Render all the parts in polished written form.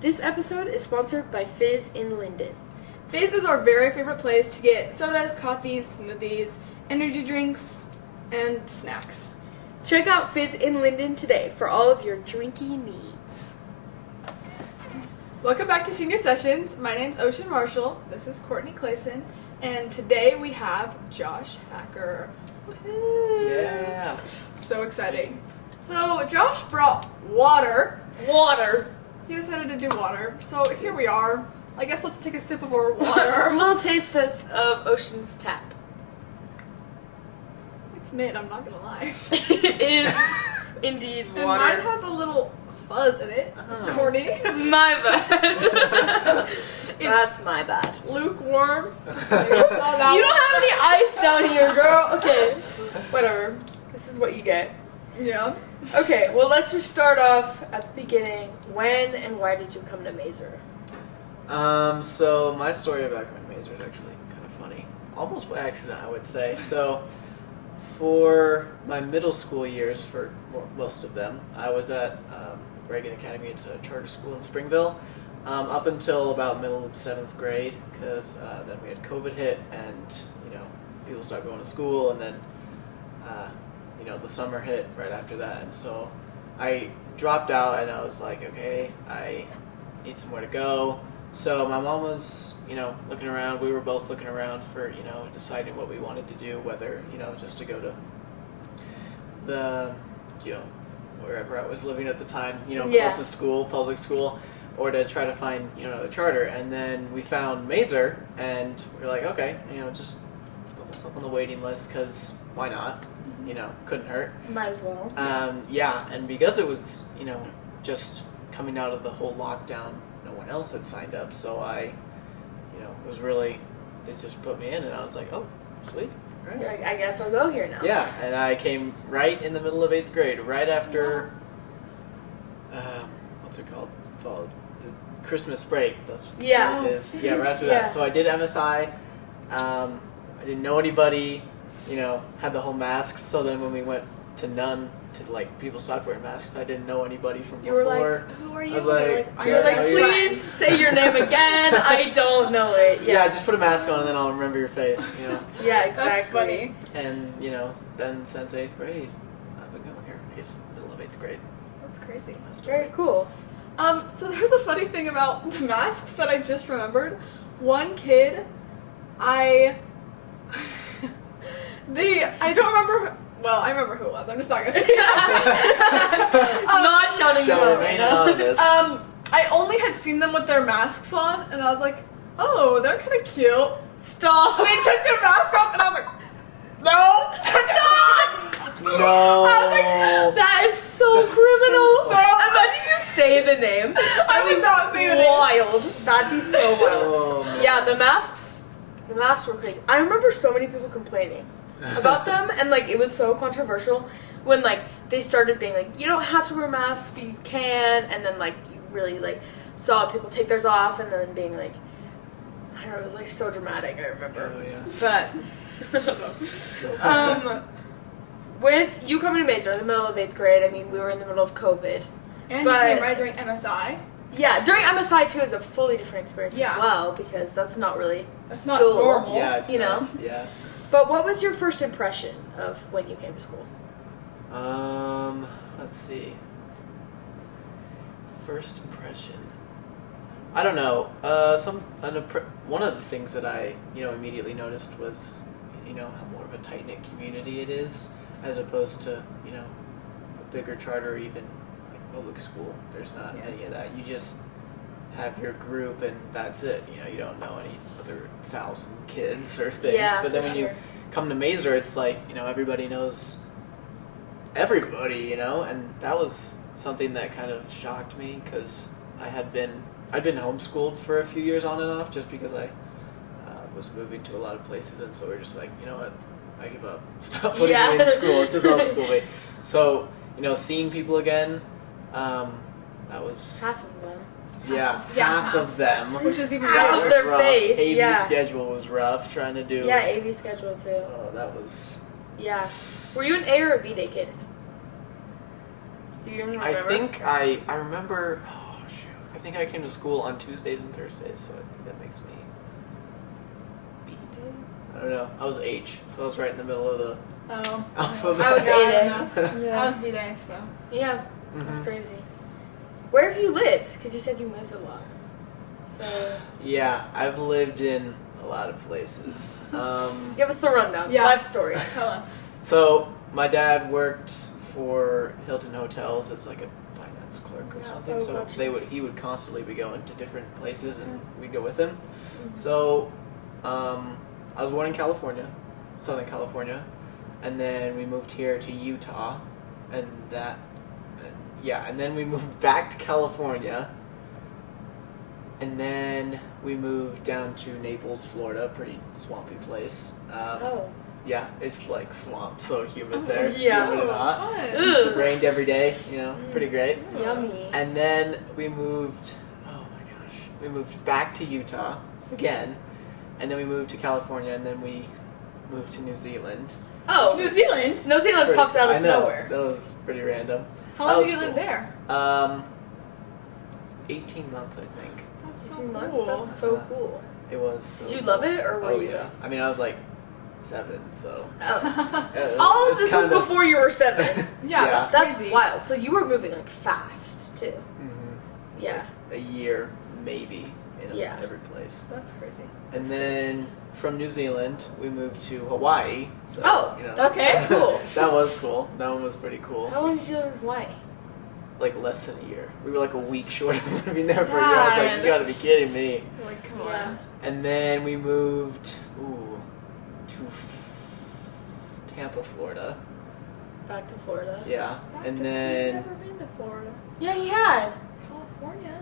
This episode is sponsored by Fizz in Linden. Fizz is our very favorite place to get sodas, coffees, smoothies, energy drinks, and snacks. Check out Fizz in Linden today for all of your drinky needs. Welcome back to Senior Sessions. My name's Ocean Marshall. This is Courtney Clayson. And today we have Josh Hacker. Woohoo! Yeah. So exciting. So Josh brought water. Water. He decided to do water. So here we are. I guess let's take a sip of our water. A little taste of Ocean's tap. It's mint, I'm not gonna lie. It is indeed And water. mine has a little fuzz in it. Oh. Courtney. My bad. It's That's my bad. lukewarm. You don't have any ice down here, girl. Okay. Whatever. This is what you get. Yeah. Okay, well, let's just start off at the beginning. When and why did you come to Maeser? So my story about going to Maeser is actually kind of funny. Almost by accident, I would say. So for my middle school years, for most of them, I was at Reagan Academy. It's a charter school in Springville. Up until about middle of 7th grade, because then we had COVID hit, and people started going to school, and then the summer hit right after that, and so I dropped out, and I was like, okay, I need somewhere to go. So my mom was, looking around. We were both looking around for, deciding what we wanted to do, whether, just to go to the, wherever I was living at the time, close to school, public school, or to try to find, another charter. And then we found Maeser, and we were like, okay, just put myself on the waiting list, because why not? Couldn't hurt. Might as well. Yeah, and because it was, just coming out of the whole lockdown, no one else had signed up, so I, was really, they just put me in, and I was like, oh, sweet. All right. I guess I'll go here now. Yeah, and I came right in the middle of 8th grade, right after, what's it called? The Christmas break. That's what Yeah. it is. Yeah, right after Yeah. that. So I did MSI. I didn't know anybody. Had the whole masks. So then when we went to none, people stopped wearing masks. I didn't know anybody from You before. were like, who are you? I was like, You're like, please say your name again. I don't know it. Yeah, just put a mask on and then I'll remember your face. Yeah, exactly. That's funny. And then since 8th grade, I've been going here. I guess middle of 8th grade. That's crazy. Very cool. So there's a funny thing about the masks that I just remembered. One kid, I don't remember. Well, I remember who it was. I'm just not gonna say it. Not shouting them out right Remain now. anonymous. I only had seen them with their masks on, and I was like, oh, they're kind of cute. Stop. They took their mask off, and I was like, no, stop! No. I was like, That is so criminal. so- Imagine you say the name. I would not say the name. Wild. That'd be so wild. Oh, man. Yeah, the masks were crazy. I remember so many people complaining about them, and it was so controversial when they started being like, you don't have to wear masks, but you can, and then you really saw people take theirs off, and then being like, I don't know, it was so dramatic. I remember, Oh, yeah. but with you coming to Maeser in the middle of 8th grade, I mean, we were in the middle of COVID. And But- you came right during MSI. Yeah, during MSI too is a fully different experience Yeah. as well, because that's not really That's not school. normal. Yeah, it's You not- know? Yeah. But what was your first impression of when you came to school? Let's see. First impression. I don't know. One of the things that I, immediately noticed was, how more of a tight-knit community it is, as opposed to, a bigger charter or even public school. There's not any of that. You just have your group and that's it. You don't know any other 1,000 kids or things. Yeah, but then for when you sure. come to Maeser, it's like, everybody knows everybody, and that was something that kind of shocked me, because I'd been homeschooled for a few years on and off, just because I was moving to a lot of places, and so we're just like, you know what, I give up. Stop putting me in school. Just homeschool me. So, seeing people again, that was Half of them. half of them. Which is even Out better. of their rough. face, AB yeah. schedule was rough trying to do. Yeah, AV schedule too. Oh, that was. Yeah. Were you an A or a B day kid? Do you even remember? I think I remember. Oh shoot! I think I came to school on Tuesdays and Thursdays, so I think that makes me B day. I don't know. I was H, so I was right in the middle of the Oh. alphabet. I was Yeah, A-Day. I Yeah. was B-Day, so. Yeah, that's Mhm. crazy. Where have you lived? Because you said you moved a lot. So Yeah, I've lived in a lot of places. give us the rundown. Yeah. Life story. Tell us. So my dad worked for Hilton Hotels as like a finance clerk or Yeah. something. Oh, So gotcha. he would constantly be going to different places, and we'd go with him. Mhm. So I was born in California, Southern California, and then we moved here to Utah, and then we moved back to California, and then we moved down to Naples, Florida, pretty swampy place. Oh. Yeah, it's like swamp, so humid Oh, there, yeah. humid and hot. Fun. Ugh. Rained every day, pretty great. Yummy. And then we moved, oh my gosh, we moved back to Utah again, and then we moved to California, and then we moved to New Zealand. Oh, New Zealand? New Zealand popped out I of know, nowhere. that was pretty random. How That long was did you live cool. there? 18 months, I think. That's so 18 cool. months? That's so cool. It was. So Did you cool. love it, or were Oh you? yeah. I mean, I was like 7, so. Oh. All All of this was before you were 7. Yeah, Yeah. that's That's crazy. wild. So you were moving like fast too. Mhm. Yeah. A year, maybe, in Yeah. every place. That's crazy. And That's then from New Zealand, we moved to Hawaii. So, Oh, that's Okay. so cool. That was cool. That one was pretty cool. How long did you live in Hawaii? Like less than a year. We were like a week short of living there for a year. I was like, Sad. you gotta be kidding me. Like, come Yeah. on. And then we moved, to Tampa, Florida. Back to Florida. Yeah. Back And to- then, You've never been to Florida. Yeah, he had. California.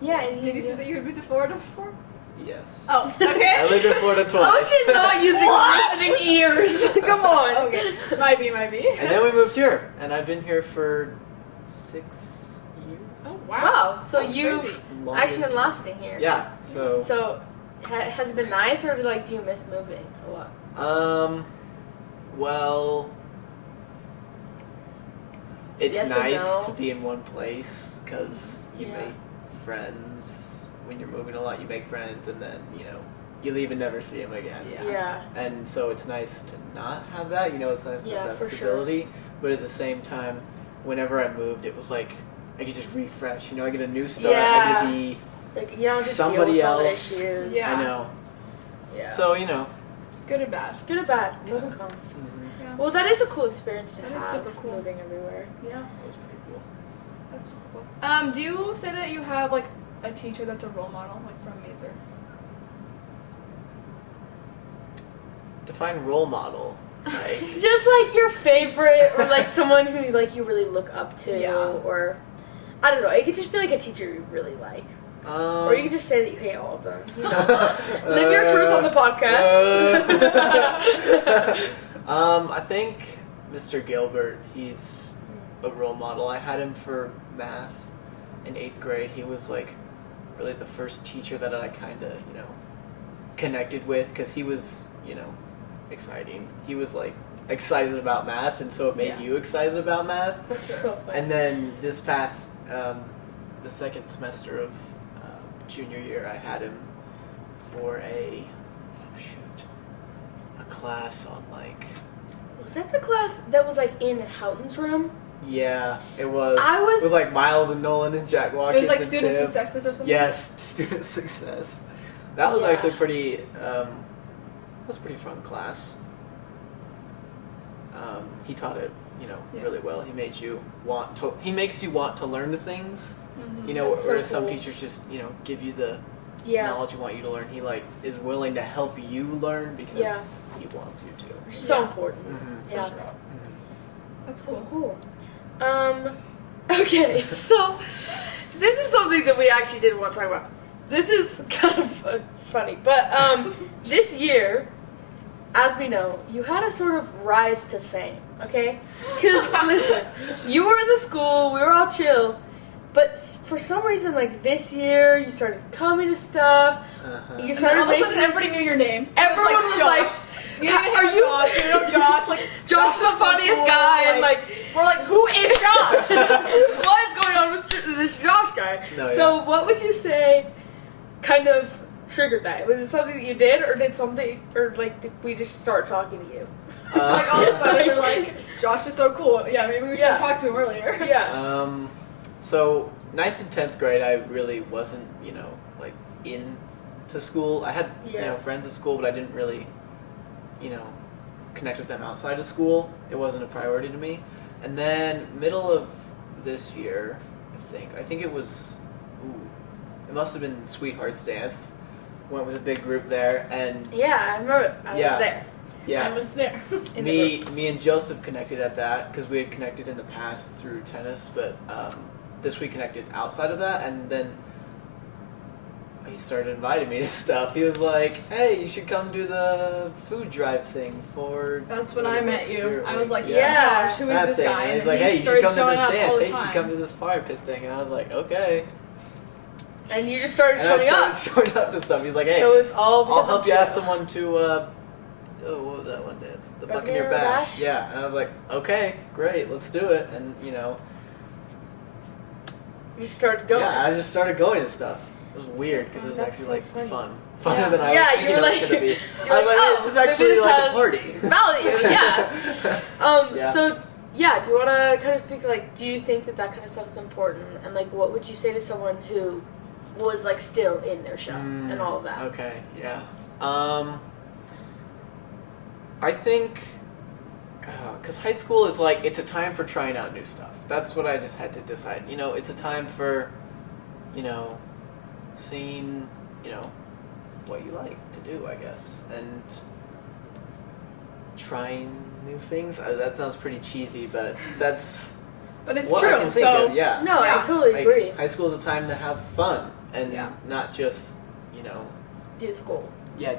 Yeah, and Did you say that you had been to Florida before? yes. Oh, I okay. lived in Florida twice. Ocean not using What? listening ears. Come on. Okay. Might be. And then we moved here. And I've been here for 6 years. Oh, wow. Wow. So That's you've crazy. Longer. actually been lasting here. Yeah. So, So has it been nice, or do you miss moving a lot? well, it's Yes and nice no. to be in one place because you Yeah. make friends. When you're moving a lot, you make friends, and then, you leave and never see them again. Yeah. And so it's nice to not have that. It's nice to Yeah, have for that sure. stability. But at the same time, whenever I moved, it was like I could just refresh. I get a new start. I Yeah. could be. Like you don't just Somebody deal with all the else. issues. Yeah. I know. Yeah. So Good and bad. good or bad, pros and cons. mhm. Yeah. Well, that is a cool experience to That is have. super cool. Moving everywhere. Yeah. That was pretty cool. That's so cool. Do you say that you have like a teacher that's a role model, like from Maeser? Define role model. Like, Just like your favorite, or like someone who you really look up to, Yeah. or I don't know. It could just be like a teacher you really like, or you could just say that you hate all of them. You know? Live your truth on the podcast. I think Mr. Gilbert, he's a role model. I had him for math in 8th grade. He was like really the first teacher that I kind of, connected with because he was, exciting. He was like excited about math, and so it made Yeah. you excited about math. That's so funny. And then this past, the second semester of junior year, I had him for a class on like, Was that the class that was like in Houghton's room? yeah, it was. I was- with like Miles and Nolan and Jack Watkins. It was like and student Tim. successes or something? Yes, student success. That was Yeah. actually pretty. That was a pretty fun class. He taught it, Yeah. really well. He made you want to. He makes you want to learn the things. Mhm. That's so Whereas some cool. teachers just, give you the Yeah. knowledge you want you to learn. He like is willing to help you learn because Yeah. he wants you to. Which is so Yeah. important. Mhm, Yeah. For sure. That's So cool. cool. Okay, so this is something that we actually did want to talk about. This is kind of funny, but this year, as we know, you had a sort of rise to fame, okay? Because, listen, you were in the school, we were all chill, but for some reason, like, this year, you started coming to stuff, Uh-huh. you And then started all of a making... sudden, everybody knew your name. Everyone was Josh. like, You didn't are have you... Josh? You know Josh? Like Josh is the so funniest cool. guy, and like, we're like, who is Josh? what is going on with this Josh guy. No, So what would you say kind of triggered that? Was it something that you did, or did we just start talking to you? Like all of a sudden you're like, Josh is so cool. Yeah, maybe we should have talked to him earlier. Yeah. So 9th and 10th grade, I really wasn't, like into school. I had, friends at school, but I didn't really, connect with them outside of school. It wasn't a priority to me. And then middle of this year, I think it was, it must have been Sweethearts Dance. Went with a big group there, and yeah, I remember. I was there. Yeah, I was there. me and Joseph connected at that because we had connected in the past through tennis, but this week connected outside of that, and then he started inviting me to stuff. He was like, "Hey, you should come do the food drive thing for." That's when I met you. I was like, Yeah. Josh, who is this thing. guy? And he's And like, he "Hey, you should started come to showing this up dance. all the Hey, you should time. come to this fire pit thing." And I was like, "Okay." And you just started And showing I up. started showing up to stuff. He's like, "Hey, So it's all I'll because help of you Joe. ask someone to." What was that one dance? The Buccaneer Buccaneer Bash. Bash? Yeah, and I was like, "Okay, great, let's do it." And You just started going. yeah, I just started going to stuff. It was weird because it was That's actually so like funny. fun, funner Yeah. than I was Yeah, thinking you were it was like, gonna be. you're I was like, like, oh, this is maybe actually this like has a party. value. Yeah. Yeah. So, yeah, do you want to kind of speak to, like, do you think that kind of stuff is important? And, like, what would you say to someone who was, like, still in their shell and all of that? Okay, yeah. I think, because high school is like, it's a time for trying out new stuff. That's what I just had to decide. It's a time for, seeing, what you like to do, I guess. And trying new things. That sounds pretty cheesy, but that's But it's what true. I can think So of, yeah. No, Yeah. I totally Like, agree. high school is a time to have fun and Yeah. not just, Do school.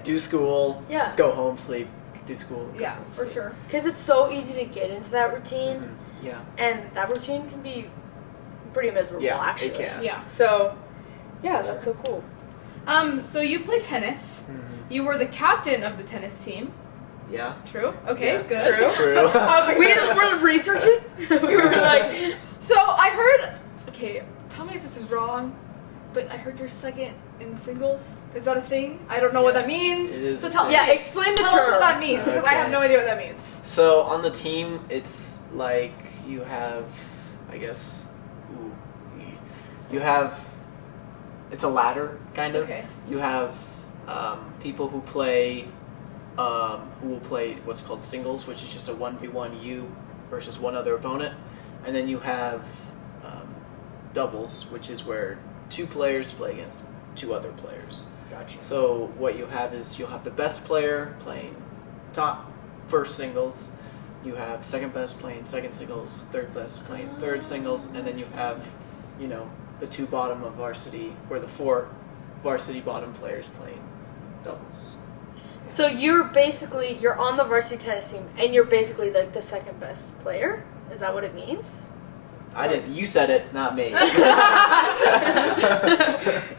do school, Yeah. go home, sleep, do school. go yeah, home, for sleep. sure. Because it's so easy to get into that routine, Mhm. Yeah. and that routine can be pretty miserable, Yeah, actually. it can. Yeah. So, yeah, that's so cool. So you play tennis. Mhm. You were the captain of the tennis team. Yeah. True. Okay, Yeah. good. True. True. I was like, We were researching. We were like, So I heard. Okay, tell me if this is wrong, but I heard you're second in singles. Is that a thing? I don't know what that Yes, means. it is So a tell thing. yeah, explain the tell term. us what that means, because I have Okay. no idea what that means. So on the team, it's like you have, I guess, you have. It's a ladder, kind of. Okay. You have people who play, who will play what's called singles, which is just a 1v1 you versus one other opponent, and then you have doubles, which is where two players play against two other players. Gotcha. So what you have is you'll have the best player playing top first singles, you have second best playing second singles, third best playing third singles, and then you have, the two bottom of varsity, or the four varsity bottom players playing doubles. So you're on the varsity tennis team, and you're basically like the second best player. Is that what it means? I didn't. You said it, not me.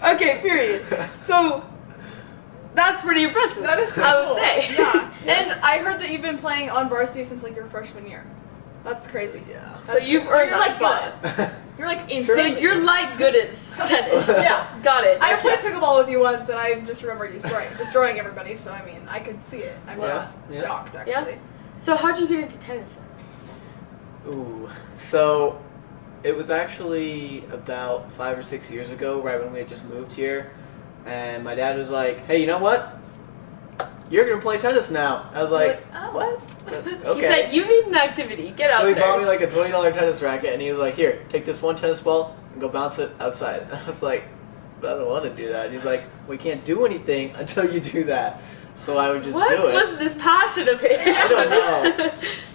Okay, period. So that's pretty impressive. That is pretty I would cool. say. Yeah. And I heard that you've been playing on varsity since like your freshman year. That's crazy. Yeah. So you've earned you're that like spot. You're like So insane. you're like good at tennis. Yeah. Got it. I Okay. played pickleball with you once, and I just remember you destroying everybody. So I mean, I could see it. I'm Yeah. not Yeah. shocked Yeah. actually. So how'd you get into tennis then? Ooh. So it was actually about 5 or 6 years ago, right when we had just moved here, and my dad was like, "Hey, you know what? You're gonna play tennis now." I was like, oh. "What?" Okay. He said, "You need an activity. Get out So he there." bought me like a $20 tennis racket, and he was like, "Here, take this one tennis ball and go bounce it outside." And I was like, "But I don't want to do that." And he's like, "We can't do anything until you do that." So I would just what do it. was this passion of his? I don't know.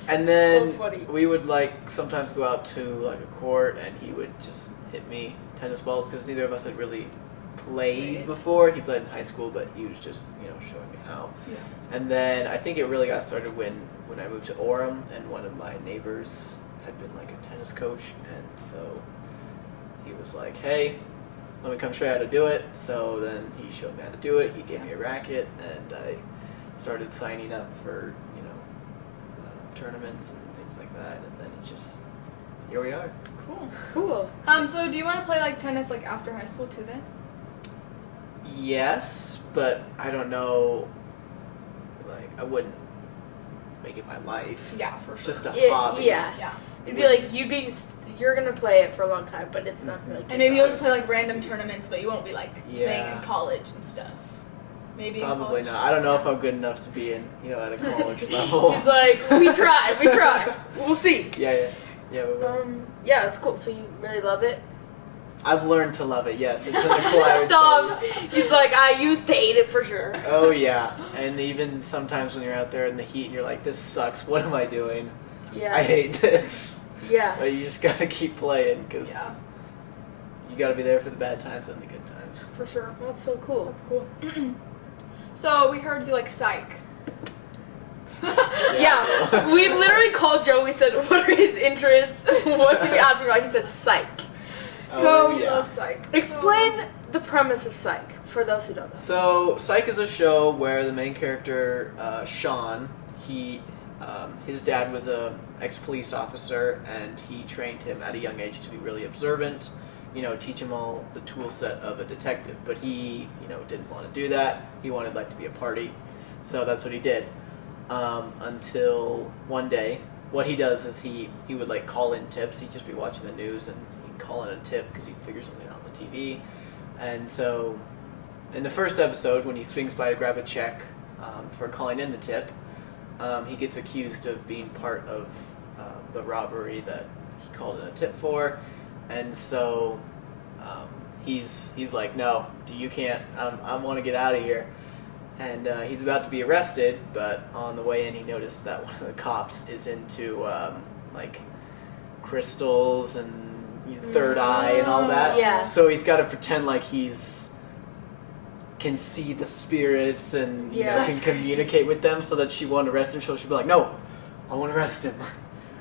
And then So funny. we would like sometimes go out to like a court, and he would just hit me tennis balls because neither of us had really played before. He played in high school, but he was just showing me how. Yeah. And then I think it really got started when I moved to Orem, and one of my neighbors had been like a tennis coach, and so he was like, "Hey, let me come show you how to do it." So then he showed me how to do it. He gave me a racket, and I started signing up for tournaments and things like that, and then it just here we are. Cool. Cool. So do you want to play like tennis like after high school too then? Yes, but I don't know. Like, I wouldn't make it my life. Yeah, for sure. Just a Yeah, hobby. yeah. Yeah. It'd be like you're gonna play it for a long time, but it's not really. And maybe you'll just play like random tournaments, but you won't be like playing Yeah. in college and stuff. Maybe in Probably college? not. I don't know if I'm good enough to be in, at a college level. He's like, we try. We'll see. Yeah. We will. Yeah, it's cool. So you really love it? I've learned to love it. Yes, it's an acquired Stop. taste. He's like, I used to hate it for sure. Oh yeah, and even sometimes when you're out there in the heat and you're like, this sucks. What am I doing? Yeah. I hate this. Yeah. But you just gotta keep playing because Yeah. you gotta be there for the bad times and the good times. For sure. That's so cool. That's cool. So we heard you like psych. Yeah. We literally called Joe. We said, what are his interests? What should we ask him about? He said, psych. So, Oh, yeah. love psych. explain the premise of Psych for those who don't know. So Psych is a show where the main character, Sean, his dad was a ex-police officer, and he trained him at a young age to be really observant, teach him all the tool set of a detective. But he, didn't want to do that. He wanted life to be a party, so that's what he did. Until one day, what he does is he would like call in tips. He'd just be watching the news and he'd call in a tip because he'd figure something out on the TV. And so, in the first episode, when he swings by to grab a check for calling in the tip, he gets accused of being part of the robbery that he called in a tip for. And so he's like, no, you can't. I want to get out of here. And he's about to be arrested, but on the way in, he noticed that one of the cops is into like crystals and third eye and all that. Yeah. So he's got to pretend like can see the spirits and Yeah. can That's communicate with them, so that she won't arrest him. She'll be like, no, I won't arrest him.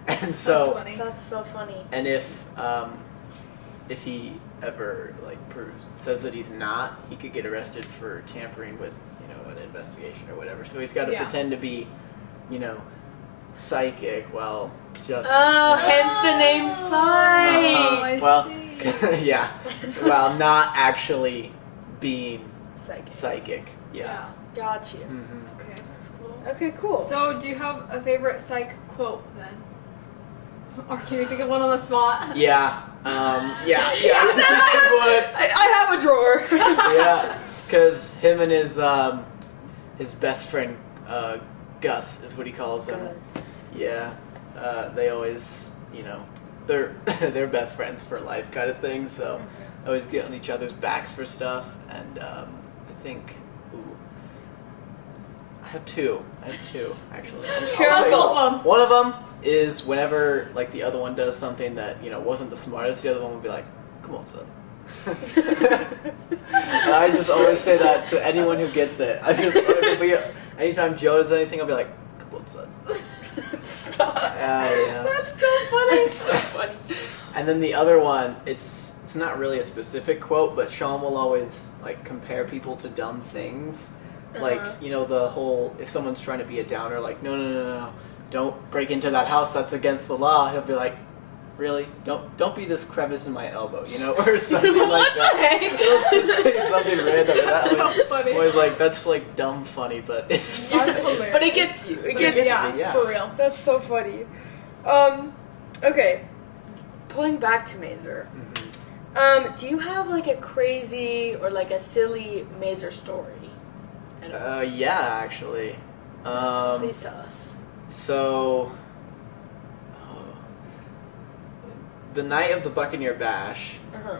And so, That's funny. That's so funny. and if he ever says that he's not, he could get arrested for tampering with an investigation or whatever. So he's got to Yeah. pretend to be psychic while just Hence the name Psych. Oh, I well, see. yeah, while not actually being Psych. psychic. Yeah. Got you. Mm-hmm. Okay, that's cool. Okay, cool. So, do you have a favorite psych quote then? Or can you think of one on the spot? Yeah. Yeah. I have a drawer. Yeah, because him and his best friend Gus is what he calls him. Gus. Yeah, they always they're best friends for life kind of thing. So always get on each other's backs for stuff. And I think I have two actually. Share I'll tell you. both of them. One of them is whenever like the other one does something that wasn't the smartest, the other one would be like, "Come on, son." And I just always say that to anyone who gets it. Anytime Joe does anything, I'll be like, "Come on, son." Stop. Yeah. That's so funny. That's so funny. And then the other one, it's not really a specific quote, but Sean will always like compare people to dumb things. Like, the whole, if someone's trying to be a downer, like, no, don't break into that house, that's against the law. He'll be like, really? Don't be this crevice in my elbow, or something like What that. the heck? He'll just say something random. That's so funny. Always like, that's like dumb funny, but it's That's hilarious. But it gets you. It But gets it's- you. yeah. for real. That's so funny. Okay. Pulling back to Maeser. Do you have like a crazy or like a silly Maeser story? at all? Yeah, actually. Please tell us. So, the night of the Buccaneer Bash, Uh-huh.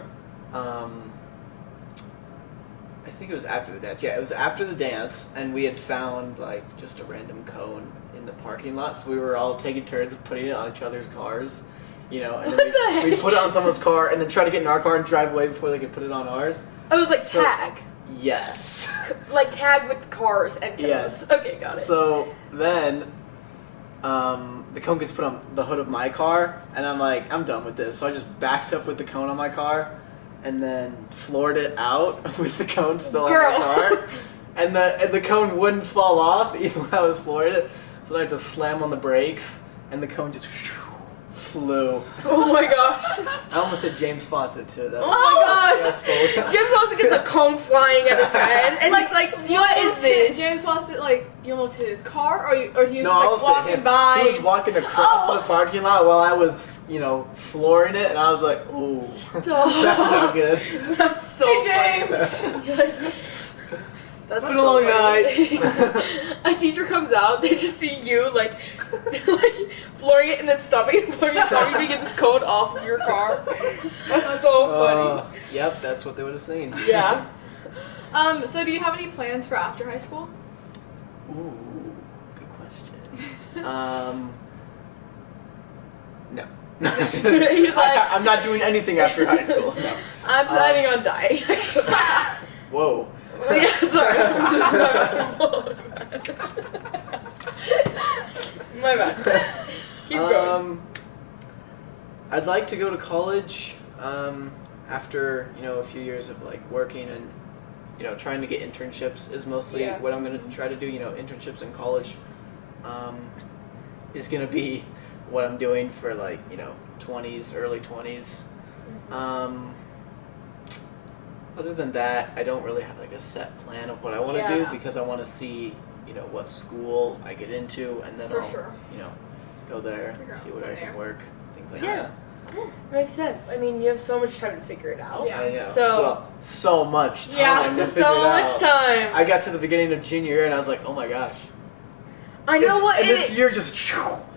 I think it was after the dance. Yeah, it was after the dance, and we had found like just a random cone in the parking lot. So we were all taking turns of putting it on each other's cars, and then What the heck? we'd put it on someone's car, and then try to get in our car and drive away before they could put it on ours. Oh, it was like So- tag. Yes. Like tag with cars and cones. Yes. Okay, got it. So then, the cone gets put on the hood of my car, and I'm like, I'm done with this. So I just backed up with the cone on my car, and then floored it out with the cone still on Girl. my car, and the cone wouldn't fall off even when I was flooring it. So I had to slam on the brakes, and the cone just flew. Oh my gosh. I almost said James Fawcett too. That Oh was my gosh. stressful. James Fawcett gets a comb flying at his head, and he's like, You "What is almost hit this?" James Fawcett, like, you almost hit his car, or he was No, I like almost hit walking him. by. He was walking across Oh. the parking lot while I was, flooring it, and I was like, ooh, Stop. that's not good. That's so Hey, funny. James! You're like, that's It's been a long funny. night. A teacher comes out, they just see you like flooring it and then stopping and flooring it, stopping to get this cone off of your car. That's so funny. Yep, that's what they would have seen. Yeah. So do you have any plans for after high school? Ooh, good question. No. He's like- I'm not doing anything after high school. No. I'm planning on dying, actually. Whoa. Yeah, sorry. My bad. Keep going. I'd like to go to college after a few years of like working and trying to get internships is mostly Yeah. what I'm gonna try to do. Internships in college is gonna be what I'm doing for like 20s, early 20s. Other than that, I don't really have like a set plan of what I want to do Yeah. because I want to see what school I get into, and then For I'll sure. go there, Figure out see what from I can there. work, things like Yeah. Cool. Makes sense. I mean, you have so much time to figure it out. Yeah. that. I know. So- well, so much time Yeah, to figure So it much out. time. I got to the beginning of junior year and I was like, oh my gosh. I know what and this year just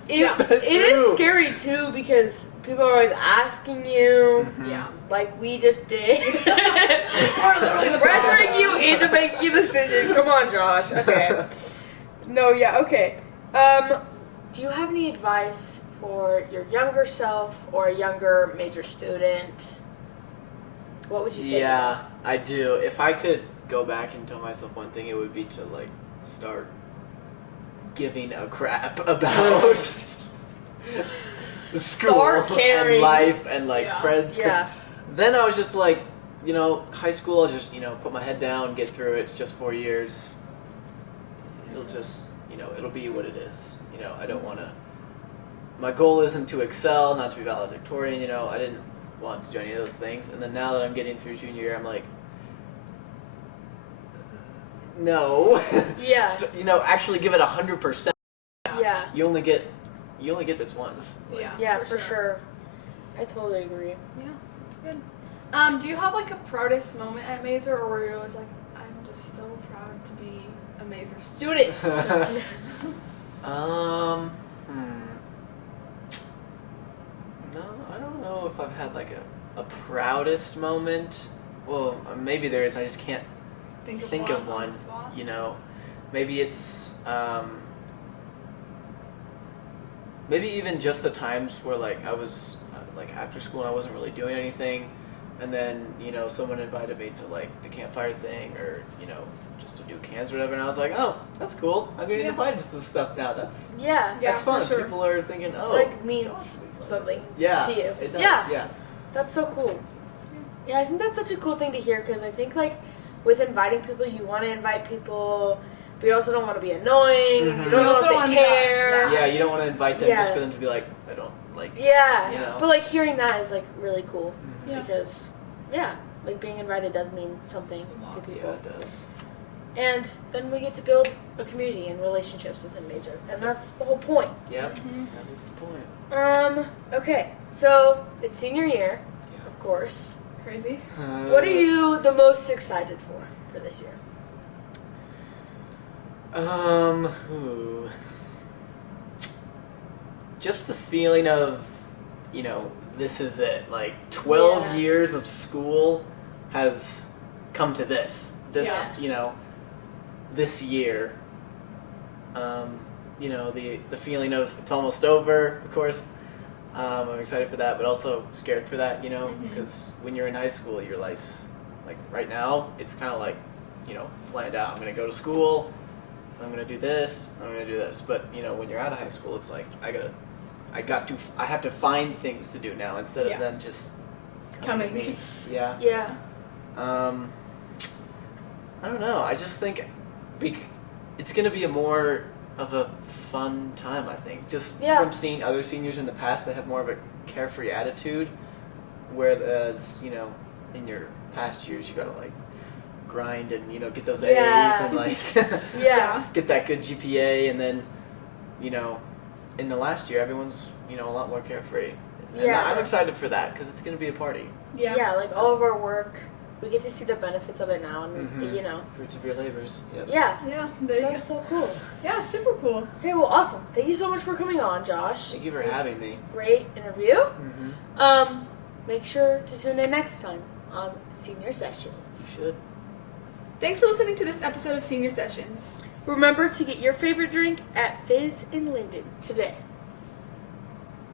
it sped it is through. scary too because people are always asking you, Mhm. Yeah. like we just did. We're literally the pressuring you into making a decision. Come on, Josh. Okay. No, yeah, okay. Do you have any advice for your younger self or a younger major student? What would you say? to Yeah, I do. If I could go back and tell myself one thing, it would be to like start giving a crap about the school Start caring. and life and like Yeah. friends. 'Cause Yeah. then I was just like, high school. I'll just put my head down, get through it. It's just 4 years. It'll just it'll be what it is. I don't want to. My goal isn't to excel, not to be valedictorian. I didn't want to do any of those things. And then now that I'm getting through junior year, I'm like, no. Yeah. So, actually give it 100%. Yeah. You only get this once. Like, Yeah. Yeah, for sure. I totally agree. Yeah, that's good. Do you have like a proudest moment at Maeser, or where you're always like, I'm just so proud to be a Maeser student? No, I don't know if I've had like a proudest moment. Well, maybe there is. I just can't think of on one. the spot. Maybe it's maybe even just the times where like I was like after school and I wasn't really doing anything, and then someone invited me to like the campfire thing or just to do cans or whatever, and I was like, oh, that's cool. I'm getting Yeah. invited to this stuff now. That's Yeah. Yeah, that's for fun. sure. People are thinking, oh, Like means John's gonna be fun. something Yeah, to you. it does. Yeah. Yeah. That's so cool. Yeah, I think that's such a cool thing to hear because I think like with inviting people, you want to invite people, but you also don't want to be annoying. Mhm. You don't You know also if they wanna be that- care. Yeah, you don't want to invite them just Yeah. for them to be like, I don't like. Yeah. You know? But like hearing that is like really cool Mhm. Yeah. because like being invited does mean something to Yeah, people. it does. And then we get to build a community and relationships within Maeser, and that's the whole point. Yep, Mhm. that is the point. Okay, so it's senior year, Yeah. of course. Crazy. What are you the most excited for this year? Ooh. Just the feeling of, this is it. Like 12 Yeah. years of school has come to this. This, this year. The feeling of it's almost over, of course. I'm excited for that, but also scared for that, Mhm. because when you're in high school, your life's like right now, it's kind of like, planned out. I'm gonna go to school. I'm gonna do this. I'm gonna do this. But when you're out of high school, it's like I have to find things to do now instead Yeah. of them just Coming. to me. Yeah. Yeah. I don't know. I just think it's gonna be a more of a fun time, I think. Just Yeah. from seeing other seniors in the past that have more of a carefree attitude, whereas, you know, in your past years you gotta like grind and, you know, get those A's Yeah. and like Yeah. get that good GPA, and then, you know, in the last year everyone's, you know, a lot more carefree. And Yeah. I'm excited for that because it's gonna be a party. Yeah, like all of our work, we get to see the benefits of it now, and Mhm. you know, Fruits of your labors. Yep. yeah. Yeah, So there you go. that's so cool. Yeah, super cool. Okay, well, awesome. Thank you so much for coming on, Josh. Thank you for This was having me. Great interview. Mm-hmm. Make sure to tune in next time on Senior Sessions. You should. Thanks for listening to this episode of Senior Sessions. Remember to get your favorite drink at Fizz in Linden today.